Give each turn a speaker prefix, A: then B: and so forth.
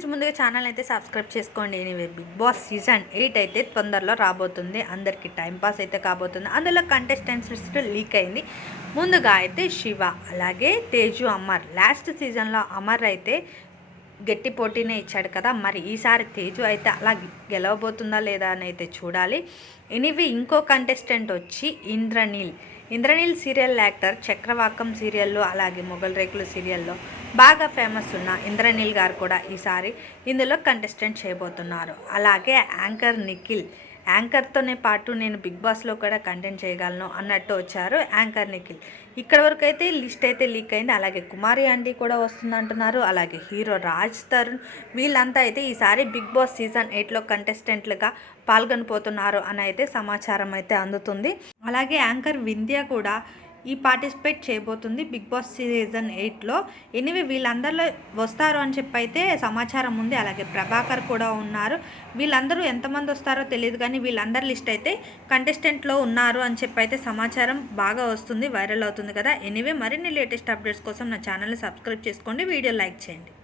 A: Friends ముందుగా channel అయితే subscribe చేసుకోండి. Anyway big boss season eight అయితే తొందరలో రాబోతుంది. అందరికీ టైంపాస్ అయితే కాబోతుంది. అందులో కంటెస్టెంట్స్ లిస్ట్ లీక్ అయింది. ముందుగా అయితే శివ అలాగే తేజు అమర్. లాస్ట్ సీజన్లో అమర్ అయితే గట్టి పోటీనే ఇచ్చాడు కదా. మరి ఈసారి తేజు అయితే అలా గెలవబోతుందా లేదా అని అయితే చూడాలి. ఎనివి ఇంకో కంటెస్టెంట్ వచ్చి ఇంద్రనీల్. ఇంద్రనీల్ సీరియల్ యాక్టర్ చక్రవాకం సీరియల్లో అలాగే మొగల్ రేకుల సీరియల్లో బాగా ఫేమస్ ఉన్న ఇంద్రనీల్ గారు కూడా ఈసారి ఇందులో కంటెస్టెంట్ చేయబోతున్నారు. అలాగే యాంకర్ నిఖిల్ యాంకర్తోనే పాటు నేను బిగ్ బాస్లో కూడా కంటెంట్ చేయగలను అన్నట్టు వచ్చారు యాంకర్ నిఖిల్. ఇక్కడ వరకు అయితే లిస్ట్ అయితే లీక్ అయింది. అలాగే కుమారి ఆంటీ కూడా వస్తుందంటున్నారు అలాగే హీరో రాజ్ తరుణ్ వీళ్ళంతా అయితే ఈసారి బిగ్ బాస్ సీజన్ ఎయిట్లో కంటెస్టెంట్లుగా పాల్గొనిపోతున్నారు అని అయితే సమాచారం అయితే అందుతుంది. అలాగే యాంకర్ వింధ్య కూడా ఈ పార్టిసిపేట్ చేయబోతుంది బిగ్ బాస్ సీజన్ ఎయిట్లో. ఎనివే వీళ్ళందరిలో వస్తారు అని చెప్పి అయితే సమాచారం ఉంది. అలాగే ప్రభాకర్ కూడా ఉన్నారు. వీళ్ళందరూ ఎంతమంది వస్తారో తెలియదు కానీ వీళ్ళందరి లిస్ట్ అయితే కంటెస్టెంట్లో ఉన్నారు అని చెప్పి అయితే సమాచారం బాగా వస్తుంది వైరల్ అవుతుంది కదా. ఎనివే మరిన్ని లేటెస్ట్ అప్డేట్స్ కోసం నా ఛానల్ని సబ్స్క్రైబ్ చేసుకోండి. వీడియో లైక్ చేయండి.